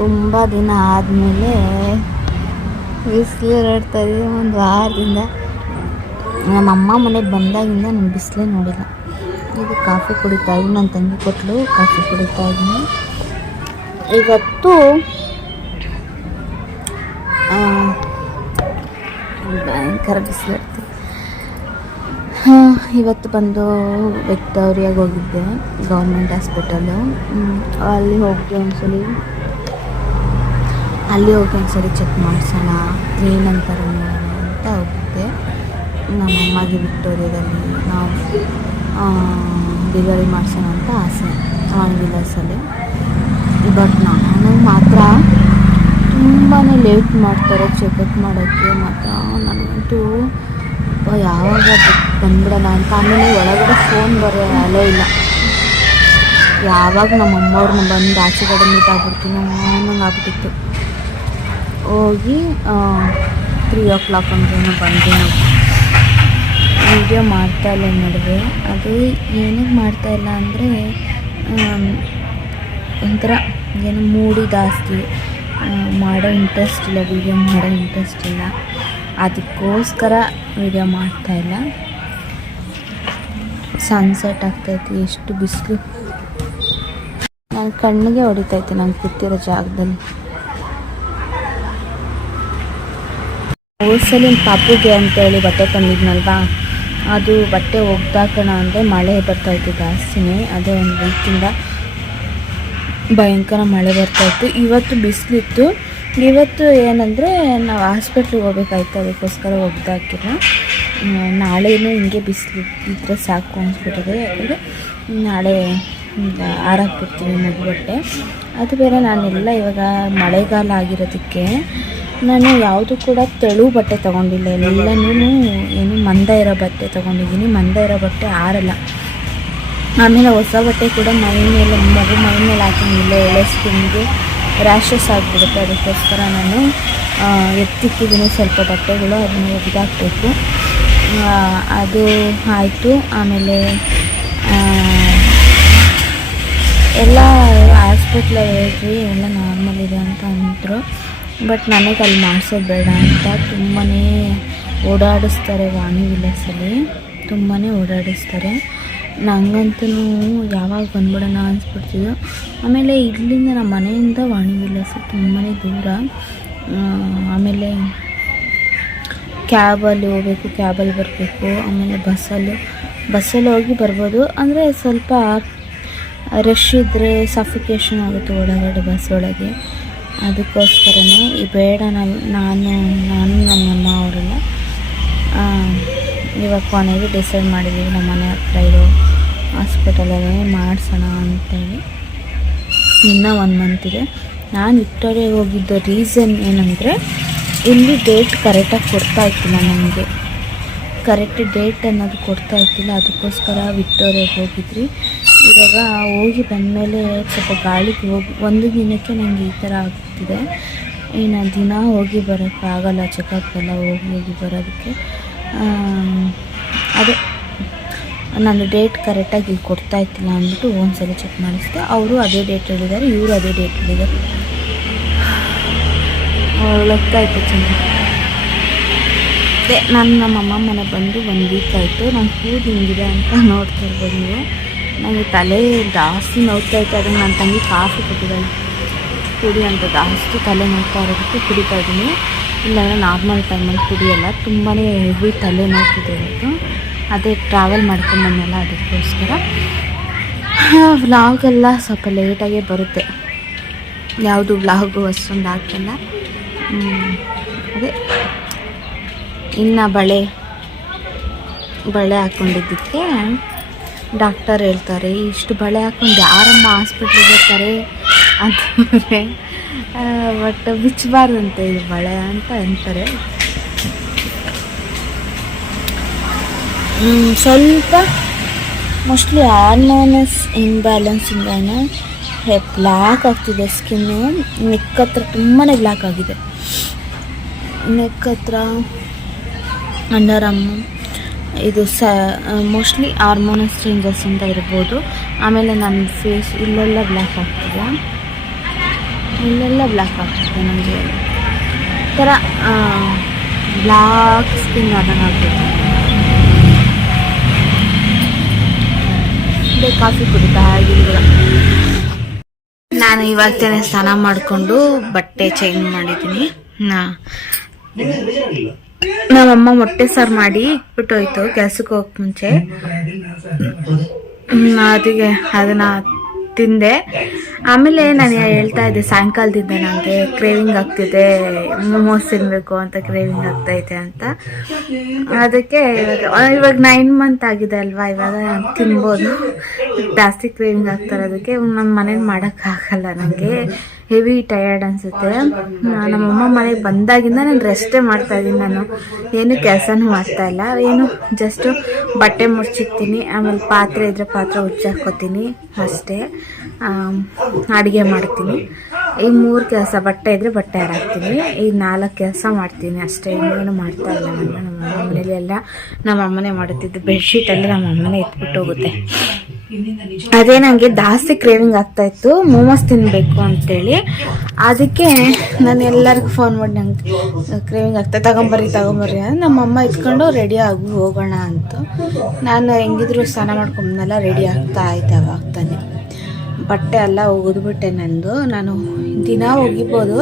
ತುಂಬ ದಿನ ಆದಮೇಲೆ ಬಿಸಿಲು ಹೊರಡ್ತಾ ಇದೆ, ಒಂದು ವಾರದಿಂದ. ನಮ್ಮ ಅಮ್ಮ ಮನೆಗೆ ಬಂದಾಗಿಂದ ನಾನು ಬಿಸಿಲೇ ನೋಡಿಲ್ಲ. ಈಗ ಕಾಫಿ ಕುಡಿತಾ ಇದ್ದೀನಿ ನನ್ನ ತಂಗಿ ಕೊಟ್ಟಲು ಕಾಫಿ ಕುಡಿತಾ ಇದ್ದೀನಿ. ಇವತ್ತು ಭಯಂಕರ ಬಿಸಿಲಿರ್ತೀವಿ ಇವತ್ತು ಬಂದು ವಿಕ್ಟೋರಿಯಾಗೆ ಹೋಗಿದ್ದೆ, ಗೌರ್ಮೆಂಟ್ ಹಾಸ್ಪಿಟಲು ಅಲ್ಲಿ ಹೋಗಿ ಒಂದ್ಸಲಿ. ಅಲ್ಲಿ ಹೋಗಿ ಒಂದ್ಸರಿ ಚೆಕ್ ಮಾಡಿಸೋಣ, ಏನಂತಾರೆ ನೋಡೋಣ ಅಂತ ಹೋಗಿದ್ದೆ. ನಮ್ಮ ಅಮ್ಮಗೆ ವಿಕ್ಟೋರಿಯಾದಲ್ಲಿ ನಾವು ಡೆಲಿವರಿ ಮಾಡಿಸೋಣ ಅಂತ ಆಸೆ, ಆನ್ ವಿಲಾಸಲ್ಲಿ ಬಟ್ ನಾನು ಮಾತ್ರ ತುಂಬಾ ಲೇಟ್ ಮಾಡ್ತಾರೆ ಚೆಕಪ್ ಮಾಡೋಕ್ಕೆ, ಮಾತ್ರ ನನಗಂತೂ ಯಾವಾಗ ಬಂದ್ಬಿಡೋಣ ಅಂತ? ಆಮೇಲೆ ಒಳಗಡೆ ಫೋನ್ ಬರೋ ಅಲೋ ಇಲ್ಲ. ಯಾವಾಗ ನಮ್ಮ ಅಮ್ಮವ್ರನ್ನ ಬಂದು ಆಚೆ ಕಡೆ ಮೀಟ್ ಆಗ್ಬಿಡ್ತೀನಿ ಅನ್ನಂಗೆ ಆಗ್ಬಿಟ್ಟಿತ್ತು ಹೋಗಿ ತ್ರೀ ಓ ಕ್ಲಾಕ್ ಅಂದ್ರೂ ಬಂದೆ ವೀಡಿಯೋ ಮಾಡ್ತಾ ಇಲ್ಲ ನಡುವೆ. ಅದು ಏನಕ್ಕೆ ಮಾಡ್ತಾ ಇಲ್ಲ ಅಂದರೆ ಒಂಥರ ಏನೋ ಮೂಡಿ ಜಾಸ್ತಿ ಮಾಡೋ ಇಂಟ್ರೆಸ್ಟ್ ಇಲ್ಲ ವೀಡಿಯೋ ಮಾಡೋ ಇಂಟ್ರೆಸ್ಟ್ ಇಲ್ಲ. ಅದಕ್ಕೋಸ್ಕರ ವೀಡಿಯೋ ಮಾಡ್ತಾ ಇಲ್ಲ. ಸನ್ಸೆಟ್ ಆಗ್ತೈತಿ, ಎಷ್ಟು ಬಿಸಿಲು. ನನ್ನ ಕಣ್ಣಿಗೆ ಹೊಡಿತೈತಿ ನಾನು ಕೂತಿರೋ ಜಾಗದಲ್ಲಿ. ಹೋದ್ಸಲಿ ಪಾಪುಗೆ ಅಂತೇಳಿ ಬಟ್ಟೆ ತಂದಿದ್ನಲ್ವಾ? ಅದು ಬಟ್ಟೆ ಒಗ್ದಾಕೋಣ ಅಂದರೆ ಮಳೆ ಬರ್ತಾಯಿತ್ತು ಜಾಸ್ತಿನೇ. ಅದೇ ಒಂದು ವೀಕಿಂದ ಭಯಂಕರ ಮಳೆ ಬರ್ತಾಯಿತ್ತು ಇವತ್ತು ಬಿಸಿಲಿತ್ತು. ಇವತ್ತು ಏನಂದರೆ ನಾವು ಹಾಸ್ಪಿಟ್ಲಿಗೆ ಹೋಗ್ಬೇಕಾಯ್ತು. ಅದಕ್ಕೋಸ್ಕರ ಒಗ್ದಾಕಿಲ್ಲ. ನಾಳೆನೂ ಹಿಂಗೆ ಬಿಸಿಲು ಇದ್ದರೆ ಸಾಕು ಅನ್ಸ್ಬಿಟ್ಟಿದೆ. ಯಾಕಂದರೆ ನಾಳೆ ಆರಾಗ್ಬಿಡ್ತೀನಿ ಮಗು ಬಟ್ಟೆ ಅದು ಬೇರೆ ನಾನೆಲ್ಲ ಇವಾಗ ಮಳೆಗಾಲ ಆಗಿರೋದಕ್ಕೆ ನಾನು ಯಾವುದು ಕೂಡ ತೆಳು ಬಟ್ಟೆ ತೊಗೊಂಡಿಲ್ಲ. ಎಲ್ಲನೂ ಏನು ಮಂದ ಇರೋ ಬಟ್ಟೆ ತೊಗೊಂಡಿದ್ದೀನಿ. ಮಂದ ಇರೋ ಬಟ್ಟೆ ಆರಲ್ಲ. ಆಮೇಲೆ ಹೊಸ ಬಟ್ಟೆ ಕೂಡ ಮೈ ಮೇಲೆ, ಮಗು ಮೈ ಮೇಲೆ ಹಾಕಂಗಿಲ್ಲ ಎಳೆ ಸ್ಕಿನ್ಗೆ ರ್ಯಾಷಸ್ ಆಗಿಬಿಡುತ್ತೆ. ಅದಕ್ಕೋಸ್ಕರ ನಾನು ಎತ್ತಿಕ್ಕಿದ್ದೀನಿ ಸ್ವಲ್ಪ ಬಟ್ಟೆಗಳು, ಅದನ್ನು ಒಗೆದಾಕಬೇಕು. ಅದು ಆಯಿತು. ಆಮೇಲೆ ಎಲ್ಲ ಹಾಸ್ಪಿಟ್ಲಲ್ಲಿ ಹೋದ್ವಿ ಎಲ್ಲ ನಾರ್ಮಲ್ ಇದೆ ಅಂತ ಅಂದರು. ಬಟ್ ನನಗೆ ಅಲ್ಲಿ ಮಾಡಿಸೋ ಬೇಡ ಅಂತ ತುಂಬಾ ಓಡಾಡಿಸ್ತಾರೆ ವಾಣಿ ವಿಲಾಸಲ್ಲಿ. ತುಂಬಾ ಓಡಾಡಿಸ್ತಾರೆ. ನನಗಂತೂ ಯಾವಾಗ ಬಂದ್ಬಿಡೋಣ ಅನ್ಸ್ಬಿಡ್ತಿದ್ದು ಆಮೇಲೆ ಇಲ್ಲಿಂದ ನಮ್ಮ ಮನೆಯಿಂದ ವಾಣಿ ವಿಲಾಸ ತುಂಬಾ ದೂರ. ಆಮೇಲೆ ಕ್ಯಾಬಲ್ಲಿ ಹೋಗ್ಬೇಕು ಕ್ಯಾಬಲ್ಲಿ ಬರಬೇಕು, ಆಮೇಲೆ ಬಸ್ಸಲ್ಲಿ ಬಸ್ಸಲ್ಲಿ ಹೋಗಿ ಬರ್ಬೋದು. ಅಂದರೆ ಸ್ವಲ್ಪ ರಶ್ ಇದ್ದರೆ ಸಫಿಕೇಶನ್ ಆಗುತ್ತೆ ಒಳಗಡೆ ಬಸ್ ಒಳಗೆ. ಅದಕ್ಕೋಸ್ಕರನೇ ಈ ಬೇಡ ನಾನು ನಾನು ನಾನು ನಮ್ಮ ಅಮ್ಮ ಅವರೆಲ್ಲ ಇವಾಗ ಕೊನೆಗೆ ಡಿಸೈಡ್ ಮಾಡಿದ್ದೀವಿ ನಮ್ಮ ಮನೆ ಹತ್ರ ಇರೋ ಹಾಸ್ಪಿಟಲಲ್ಲೇ ಮಾಡಿಸೋಣ ಅಂತೇಳಿ. ಇನ್ನೂ ಒಂದು ಮಂತ್ ಇದೆ. ನಾನು ವಿಕ್ಟೋರಿಯಾಗೆ ಹೋಗಿದ್ದ ರೀಸನ್ ಏನಂದರೆ, ಇಲ್ಲಿ ಡೇಟ್ ಕರೆಕ್ಟಾಗಿ ಕೊಡ್ತಾ ಇತ್ತಿಲ್ಲ ನನಗೆ ಕರೆಕ್ಟ್ ಡೇಟ್ ಅನ್ನೋದು ಕೊಡ್ತಾ ಇತ್ತಿಲ್ಲ ಅದಕ್ಕೋಸ್ಕರ ವಿಕ್ಟೋರಿಯಾಗೆ ಹೋಗಿದ್ರಿ ಇವಾಗ ಹೋಗಿ ಬಂದಮೇಲೆ ಸ್ವಲ್ಪ ಗಾಳಿಗೆ ಹೋಗಿ, ಒಂದು ದಿನಕ್ಕೆ ನನಗೆ ಈ ಥರ ಆಗ್ತಿದೆ. ಇನ್ನು ದಿನ ಹೋಗಿ ಬರೋಕ್ಕಾಗಲ್ಲ ಚೆಕಪ್ ಎಲ್ಲ ಹೋಗಿ ಹೋಗಿ ಬರೋದಕ್ಕೆ. ಅದೇ ನಾನು ಡೇಟ್ ಕರೆಕ್ಟಾಗಿ ಇಲ್ಲಿ ಕೊಡ್ತಾ ಇತ್ತಿಲ್ಲ ಅಂದ್ಬಿಟ್ಟು ಒಂದ್ಸಲ ಚೆಕ್ ಮಾಡಿಸಿದೆ. ಅವರು ಅದೇ ಡೇಟ್ ಹೇಳಿದ್ದಾರೆ, ಇವರು ಅದೇ ಡೇಟ್ ಹೇಳಿದ್ದಾರೆ. ಒಳಗ್ತಾಯಿತ್ತು ಚೆನ್ನಾಗಿ. ಅದೇ, ನಾನು ನಮ್ಮ ಅಮ್ಮ ಮನೆ ಬಂದು ಒಂದು ವೀಕ್ ಆಯಿತು. ನಾನು ಕೂದಲು ಹಿಂಗಿದೆ ಅಂತ ನೋಡ್ತಾ ಇರ್ಬೋದು ನೀವು. ನನಗೆ ತಲೆ ಜಾಸ್ತಿ ನೋಡ್ತಾ ಇತ್ತು, ಅದನ್ನು ನನ್ನ ತಂಗಿ ಕಾಫಿ ಕೊಟ್ಟಿದ್ದಾಳೆ. ಕುಡಿ ಅಂತ ಜಾಸ್ತಿ ತಲೆ ನೋಡ್ತಾ ಇರೋದಕ್ಕೆ ಕುಡಿತಾ ಇದ್ದೀನಿ. ಇಲ್ಲಾಂದರೆ ನಾರ್ಮಲ್ ಟೈಮಲ್ಲಿ ಕುಡಿಯಲ್ಲ ತುಂಬಾ ಹೆವಿ ತಲೆ ನೋಡ್ತಿದೆ ಇವತ್ತು. ಅದೇ ಟ್ರಾವೆಲ್ ಮಾಡ್ಕೊಂಬಂದಲ್ಲ ಅದಕ್ಕೋಸ್ಕರ. ವ್ಲಾಗೆಲ್ಲ ಸ್ವಲ್ಪ ಲೇಟಾಗೇ ಬರುತ್ತೆ. ಯಾವುದು ವ್ಲಾಗು ಅಷ್ಟೊಂದು ಆಗ್ತಿಲ್ಲ ಅದೇ. ಇನ್ನು ಬಳೆ ಬಳೆ ಹಾಕ್ಕೊಂಡಿದ್ದಕ್ಕೆ ಡಾಕ್ಟರ್ ಹೇಳ್ತಾರೆ, ಇಷ್ಟು ಬಳೆ ಹಾಕೊಂಡು ಯಾರಮ್ಮ ಹಾಸ್ಪಿಟ್ಲಿಗೆ ಬರ್ತಾರೆ? ಅಂತಂದರೆ ಬಟ್ ಬಿಚ್ಚಬಾರ್ದಂತೆ ಇದು ಬಳೆ ಅಂತ ಅಂತಾರೆ. ಸ್ವಲ್ಪ ಮೋಸ್ಟ್ಲಿ ಇಂಬ್ಯಾಲೆನ್ಸ್ ಇಂದ ಬ್ಲ್ಯಾಕ್ ಆಗ್ತಿದೆ ಸ್ಕಿನ್ನು ನೆಕ್ ಹತ್ರ ತುಂಬಾ ಬ್ಲ್ಯಾಕ್ ಆಗಿದೆ. ನೆಕ್ ಹತ್ರ ಅಂಡರ್ ಆರ್ಮ್ ಇದು ಸ ಮೋಸ್ಟ್ಲಿ ಹಾರ್ಮೋನಸ್ ಚೇಂಜಸ್ ಅಂತ ಇರ್ಬೋದು. ಆಮೇಲೆ ನನ್ನ ಫೇಸ್ ಇಲ್ಲೆಲ್ಲ ಬ್ಲ್ಯಾಕ್ ಆಗ್ತಿದೆ. ಇಲ್ಲೆಲ್ಲ ಬ್ಲ್ಯಾಕ್ ಆಗ್ತಿದೆ ನನಗೆ ಥರ ಬ್ಲ್ಯಾಕ್ ಸ್ಕಿನ್ ಆದಂಗೆ ಆಗ್ತೈತೆ ಅದೇ ಕಾಫಿ ಕುಡಿತಾ ಇದ್ದೀವಿ ನಾನು ಇವಾಗ ತಾನೇ ಸ್ನಾನ ಮಾಡಿಕೊಂಡು ಬಟ್ಟೆ ಚೇಂಜ್ ಮಾಡಿದ್ದೀನಿ. ನಾ ನಮ್ಮಮ್ಮ ಮೊಟ್ಟೆ ಸಾರು ಮಾಡಿ ಇಟ್ಬಿಟ್ಟು ಹೋಯ್ತು ಕೆಲ್ಸಕ್ಕೆ ಹೋಗಕ್ ಮುಂಚೆ. ಅದಕ್ಕೆ ಅದನ್ನ ತಿಂದೆ. ಆಮೇಲೆ ನಾನು ಹೇಳ್ತಾ ಇದ್ದೆ, ಸಾಯಂಕಾಲದಿಂದ ನನಗೆ ಕ್ರೇವಿಂಗ್ ಆಗ್ತಿದೆ. ಮೋಮೋಸ್ ತಿನ್ನಬೇಕು ಅಂತ ಕ್ರೇವಿಂಗ್ ಆಗ್ತೈತೆ ಅಂತ. ಅದಕ್ಕೆ ಇವಾಗ ಇವಾಗ ನೈನ್ ಮಂತ್ ಆಗಿದೆ ಅಲ್ವಾ? ಇವಾಗ ತಿನ್ಬೋದು. ಜಾಸ್ತಿ ಕ್ರೇವಿಂಗ್ ಆಗ್ತಾರೆ ಅದಕ್ಕೆ ನಮ್ಮ ಮನೇಲಿ ಮಾಡೋಕ್ಕಾಗಲ್ಲ ನನಗೆ ಹೆವಿ ಟಯರ್ಡ್ ಅನಿಸುತ್ತೆ. ನಮ್ಮಮ್ಮ ಮನೆಗೆ ಬಂದಾಗಿಂದ ನಾನು ರೆಸ್ಟೇ ಮಾಡ್ತಾ ಇದ್ದೀನಿ ನಾನು. ಏನು ಕೆಲಸನೂ ಮಾಡ್ತಾ ಇಲ್ಲ. ಏನು ಜಸ್ಟು ಬಟ್ಟೆ ಮುಚ್ಚಿಕ್ತೀನಿ ಆಮೇಲೆ ಪಾತ್ರೆ ಇದ್ರೆ ಪಾತ್ರೆ ಉಚ್ಚಾಕೋತೀನಿ ಅಷ್ಟೇ. ಅಡುಗೆ ಮಾಡ್ತೀನಿ. ಈ ಮೂರು ಕೆಲಸ ಬಟ್ಟೆ ಇದ್ರೆ ಬಟ್ಟೆ ಹಾರಾಕ್ತೀನಿ ಈ ನಾಲ್ಕು ಕೆಲಸ ಮಾಡ್ತೀನಿ ಅಷ್ಟೇ. ಇನ್ನೇನು ಮಾಡ್ತಾ ಇಲ್ಲ ನಾನು ನಮ್ಮ ಮನೇಲಿ ಎಲ್ಲ ನಮ್ಮ ಅಮ್ಮನೇ ಮಾಡುತ್ತಿದ್ದು ಬೆಡ್ಶೀಟ್ ಅಲ್ಲಿ ನಮ್ಮ ಅಮ್ಮನೇ ಎತ್ಬಿಟ್ಟು ಹೋಗುತ್ತೆ. ಅದೇ ನನಗೆ ಜಾಸ್ತಿ ಕ್ರೇವಿಂಗ್ ಆಗ್ತಾ ಇತ್ತು. ಮೋಮೋಸ್ ತಿನ್ನಬೇಕು ಅಂತೇಳಿ. ಅದಕ್ಕೆ ನಾನು ಎಲ್ಲರಿಗೂ ಫೋನ್ ಮಾಡಿ ನಂಗೆ ಕ್ರೇವಿಂಗ್ ಆಗ್ತಾ ತಗೊಂಬರ್ರಿ ತಗೊಂಬರ್ರಿ ಅಂತ ನಮ್ಮ ಅಮ್ಮ ಇಟ್ಕೊಂಡು ರೆಡಿ ಆಗಿ ಹೋಗೋಣ ಅಂತ. ನಾನು ಹೆಂಗಿದ್ರು ಸ್ನಾನ ಮಾಡ್ಕೊಂಬಂದೆಲ್ಲ ರೆಡಿ ಆಗ್ತಾ ಆಯ್ತು ಅವಾಗ್ತಾನೆ ಬಟ್ಟೆ ಎಲ್ಲ ಒಗೆದ್ಬಿಟ್ಟೆ ನಂದು. ನಾನು ದಿನ ಒಗಿಬೋದು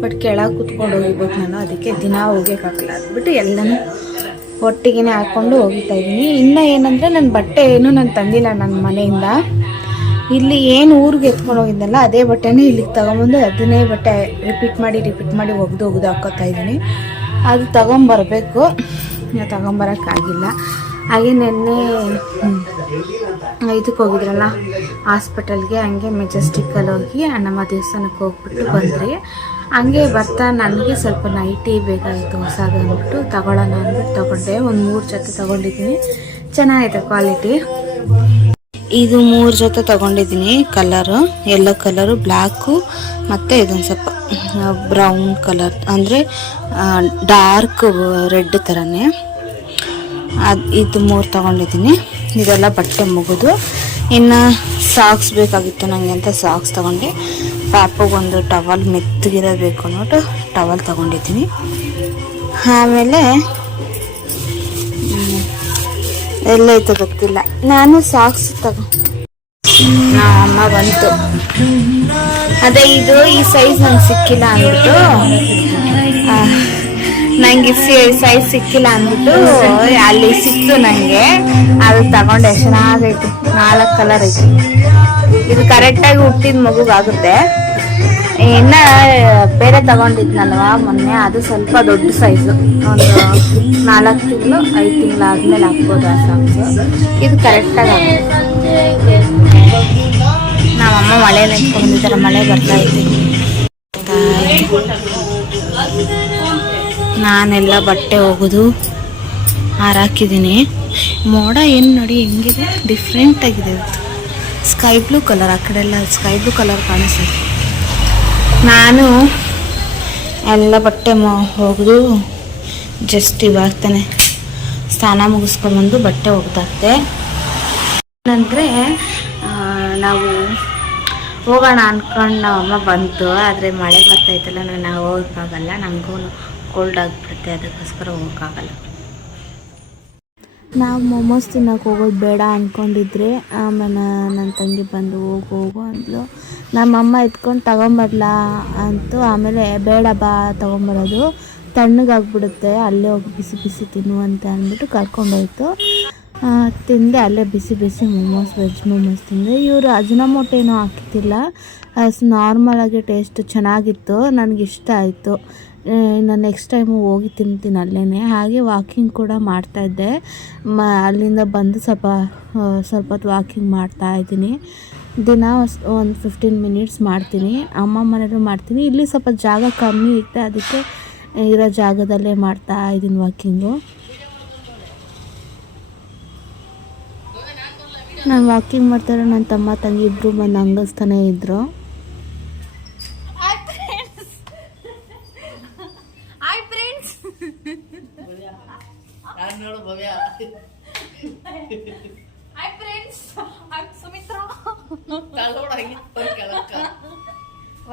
ಬಟ್ ಕೆಳಗೆ ಕುತ್ಕೊಂಡು ಹೋಗಿಬೋದು ನಾನು. ಅದಕ್ಕೆ ದಿನ ಒಗ್ಯೋಕ್ಕಾಗಲ್ಲ. ಅಂದ್ಬಿಟ್ಟು ಎಲ್ಲನೂ ಒಟ್ಟಿಗೆ ಹಾಕ್ಕೊಂಡು ಹೋಗ್ತಾ ಇದ್ದೀನಿ. ಇನ್ನು ಏನಂದರೆ ನನ್ನ ಬಟ್ಟೆ ಏನು ನಾನು ತಂದಿಲ್ಲ ನನ್ನ ಮನೆಯಿಂದ. ಇಲ್ಲಿ ಏನು ಊರಿಗೆ ಎತ್ಕೊಂಡು ಹೋಗಿದ್ದಲ್ಲ ಅದೇ ಬಟ್ಟೆನೇ ಇಲ್ಲಿಗೆ ತಗೊಂಬಂದು ಅದನ್ನೇ ಬಟ್ಟೆ ರಿಪೀಟ್ ಮಾಡಿ ರಿಪೀಟ್ ಮಾಡಿ ಒಗ್ದು ಒಗ್ದು ಹಾಕೋತಾ ಇದ್ದೀನಿ. ಅದು ತಗೊಂಬರ್ಬೇಕು. ತಗೊಂಬರೋಕ್ಕಾಗಿಲ್ಲ ಹಾಗೆ ನೆನ್ನೆ ಇದಕ್ಕೆ ಹೋಗಿದ್ರಲ್ಲ, ಹಾಸ್ಪಿಟಲ್ಗೆ, ಹಂಗೆ ಮೆಜೆಸ್ಟಿಕ್ಕಲ್ಲಿ ಹೋಗಿ ನಮ್ಮ ದೇವಸ್ಥಾನಕ್ಕೆ ಹೋಗ್ಬಿಟ್ಟು ಬಂದ್ರಿ ಹಂಗೆ ಬರ್ತಾ ನನಗೆ ಸ್ವಲ್ಪ ನೈಟಿ ಬೇಕಾಗಿತ್ತು ಹೊಸದು ಅಂದ್ಬಿಟ್ಟು ತಗೊಳ್ಳೋಣ ಅಂದ್ಬಿಟ್ಟು ತಗೊಂಡೆ. ಒಂದು ಮೂರು ಜೊತೆ ತಗೊಂಡಿದ್ದೀನಿ. ಚೆನ್ನಾಗಿದೆ ಕ್ವಾಲಿಟಿ ಇದು ಮೂರು ಜೊತೆ ತಗೊಂಡಿದ್ದೀನಿ ಕಲರು ಯೆಲ್ಲೋ ಕಲರು ಬ್ಲ್ಯಾಕು ಮತ್ತು ಇದೊಂದು ಸ್ವಲ್ಪ ಬ್ರೌನ್ ಕಲರ್ ಅಂದರೆ ಡಾರ್ಕ್ ರೆಡ್ ಥರನೇ ಅದು, ಇದು ಮೂರು ತಗೊಂಡಿದ್ದೀನಿ. ಇದೆಲ್ಲ ಬಟ್ಟೆ ಮುಗಿದು. ಇನ್ನು ಸಾಕ್ಸ್ ಬೇಕಾಗಿತ್ತು ನನಗೆ ಅಂತ ಸಾಕ್ಸ್ ತಗೊಂಡೆ. ಪಾಪಗೆ ಒಂದು ಟವಲ್ ಮೆತ್ತಗಿರೋದು ಬೇಕು ಟವಲ್ ತಗೊಂಡಿದ್ದೀನಿ. ಆಮೇಲೆ ಎಲ್ಲ ಎಲ್ಲೈತೆ ಗೊತ್ತಿಲ್ಲ. ನಾನು ಸಾಕ್ಸ್ ತಗೊ ಅಮ್ಮ ಬಂತು. ಅದೇ ಇದು ಈ ಸೈಜ್ ನಂಗೆ ಸಿಕ್ಕಿಲ್ಲ ಅಂದ್ಬಿಟ್ಟು ನಂಗೆ ಸೈಜ್ ಸಿಕ್ಕಿಲ್ಲ ಅಂದ್ಬಿಟ್ಟು ಅಲ್ಲಿ ಸಿಕ್ತು ನಂಗೆ. ಅದು ತಗೊಂಡೆ, ಚೆನ್ನಾಗೈತಿ. ನಾಲ್ಕು ಕಲರ್ ಐತಿ. ಇದು ಕರೆಕ್ಟಾಗಿ ಹುಟ್ಟಿದ ಮಗುಗಾಗುತ್ತೆ ಇನ್ನ, ಬೇರೆ ತಗೊಂಡಿದ್ನಲ್ವಾ ಮೊನ್ನೆ, ಅದು ಸ್ವಲ್ಪ ದೊಡ್ಡ ಸೈಜು ಒಂದು ನಾಲ್ಕು ತಿಂಗಳು, ಐದು ತಿಂಗಳು ಆದ್ಮೇಲೆ ಹಾಕ್ಬೋದು ಆ ಸಾಕ್ಸು ಇದು ಕರೆಕ್ಟಾಗಿ ನಮ್ಮಮ್ಮ ಮಳೆ ನಿಂತ್ಕೊಂಡಿದ್ದಾರೆ, ಮಳೆ ಬರ್ತಾ ಇದೆ. ನಾನೆಲ್ಲ ಬಟ್ಟೆ ಹೋಗೋದು ಹಾರಾಕಿದ್ದೀನಿ. ಮೋಡ ಏನು ನೋಡಿ, ಹೆಂಗಿದೆ? ಡಿಫ್ರೆಂಟ್ ಆಗಿದೆ. ಸ್ಕೈ ಬ್ಲೂ ಕಲರ್ ಆ ಕಡೆ ಎಲ್ಲ ಸ್ಕೈ ಬ್ಲೂ ಕಲರ್ ಕಾಣಿಸ್ತದೆ ನಾನು ಎಲ್ಲ ಬಟ್ಟೆ ಒಗೆದು ಜಸ್ಟ್ ಇವಾಗ ತಾನೆ ಸ್ನಾನ ಮುಗಿಸ್ಕೊಂಬಂದು ಬಟ್ಟೆ ಒಗ್ದಾಕ್ತೆ. ಏನಂದರೆ ನಾವು ಹೋಗೋಣ ಅಂದ್ಕೊಂಡು ನಾವು ಅಮ್ಮ ಬಂತು, ಆದರೆ ಮಳೆ ಬರ್ತೈತಲ್ಲ ನಾನು ಹೋಗೋಕ್ಕಾಗಲ್ಲ ನನಗೂ ಕೋಲ್ಡ್ ಆಗಿಬಿಡುತ್ತೆ, ಅದಕ್ಕೋಸ್ಕರ ಹೋಗೋಕ್ಕಾಗಲ್ಲ. ನಾವು ಮೊಮೋಸ್ ತಿನ್ನೋಕೆ ಹೋಗೋದು ಬೇಡ ಅಂದ್ಕೊಂಡಿದ್ರೆ ಆಮೇಲೆ ನನ್ನ ತಂಗಿ ಬಂದು ಹೋಗು ಹೋಗು ಅಂದ್ಲು. ನಮ್ಮಮ್ಮ ಎತ್ಕೊಂಡು ತಗೊಂಬರ್ಲಾ ಅಂತು ಆಮೇಲೆ ಬೇಡ ಬಾ, ತೊಗೊಂಬರೋದು. ತಣ್ಣಗಾಗ್ಬಿಡುತ್ತೆ ಅಲ್ಲೇ ಹೋಗಿ ಬಿಸಿ ಬಿಸಿ ತಿನ್ನು ಅಂತ ಅಂದ್ಬಿಟ್ಟು ಕರ್ಕೊಂಡೋಯ್ತು. ತಿಂದೆ, ಅಲ್ಲೇ ಬಿಸಿ ಬಿಸಿ ಮೊಮೋಸ್ ವೆಜ್ ಮೊಮೋಸ್ ತಿಂದೆ. ಇವರು ಅಜಿನಮೋಟೊ ಏನೂ ಹಾಕಿದ್ದಿಲ್ಲ ನಾರ್ಮಲಾಗಿ ಟೇಸ್ಟ್ ಚೆನ್ನಾಗಿತ್ತು. ನನಗಿಷ್ಟ ಆಯಿತು. ನಾನು ನೆಕ್ಸ್ಟ್ ಟೈಮು ಹೋಗಿ ತಿಂತೀನಿ ಅಲ್ಲೇ ಹಾಗೆ ವಾಕಿಂಗ್ ಕೂಡ ಮಾಡ್ತಾಯಿದ್ದೆ ಮ, ಅಲ್ಲಿಂದ ಬಂದು ಸ್ವಲ್ಪ ಸ್ವಲ್ಪ ಹೊತ್ತು ವಾಕಿಂಗ್ ಮಾಡ್ತಾ ಇದ್ದೀನಿ. ದಿನ ಒಂದು ಫಿಫ್ಟೀನ್ ಮಿನಿಟ್ಸ್ ಮಾಡ್ತೀನಿ. ಅಮ್ಮ ಮನೇಲೂ ಮಾಡ್ತೀನಿ. ಇಲ್ಲಿ ಸ್ವಲ್ಪ ಜಾಗ ಕಮ್ಮಿ ಇತ್ತು. ಅದಕ್ಕೆ ಇರೋ ಜಾಗದಲ್ಲೇ ಮಾಡ್ತಾ ಇದ್ದೀನಿ ವಾಕಿಂಗು ನಾನು ವಾಕಿಂಗ್ ಮಾಡ್ತಾರೆ ನನ್ನ ತಮ್ಮ ತಂಗಿ ಇಬ್ಬರು ಬಂದು ಹಂಗಸ್ತಾನೆ ಇದ್ದರು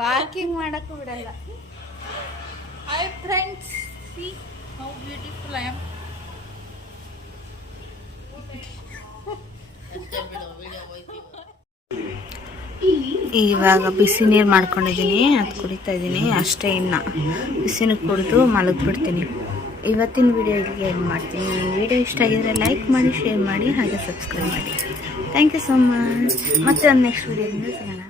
ವಾಕಿಂಗ್ ಮಾಡಕ್ಕೂ ಬಿಡಲ್ಲ Hi friends, see how beautiful I am. ಇವಾಗ ಬಿಸಿ ನೀರು ಮಾಡ್ಕೊಂಡಿದ್ದೀನಿ, ಅದು ಕುಡಿತಾ ಇದ್ದೀನಿ, ಅಷ್ಟೇ ಇನ್ನು. ಬಿಸಿ ಕುಡಿದು ಮಲಗಿಬಿಡ್ತೀನಿ. ಇವತ್ತಿನ ವಿಡಿಯೋ ಇಲ್ಲಿಗೆ ಏನು ಮಾಡ್ತೀನಿ. ವಿಡಿಯೋ ಇಷ್ಟ ಆಗಿದ್ರೆ ಲೈಕ್ ಮಾಡಿ ಶೇರ್ ಮಾಡಿ, ಹಾಗೆ ಸಬ್ಸ್ಕ್ರೈಬ್ ಮಾಡಿ. ಥ್ಯಾಂಕ್ ಯು ಸೊ ಮಚ್ ಮತ್ತೆ ಒಂದು ನೆಕ್ಸ್ಟ್ ವಿಡಿಯೋದಿಂದ ಸಿಗೋಣ.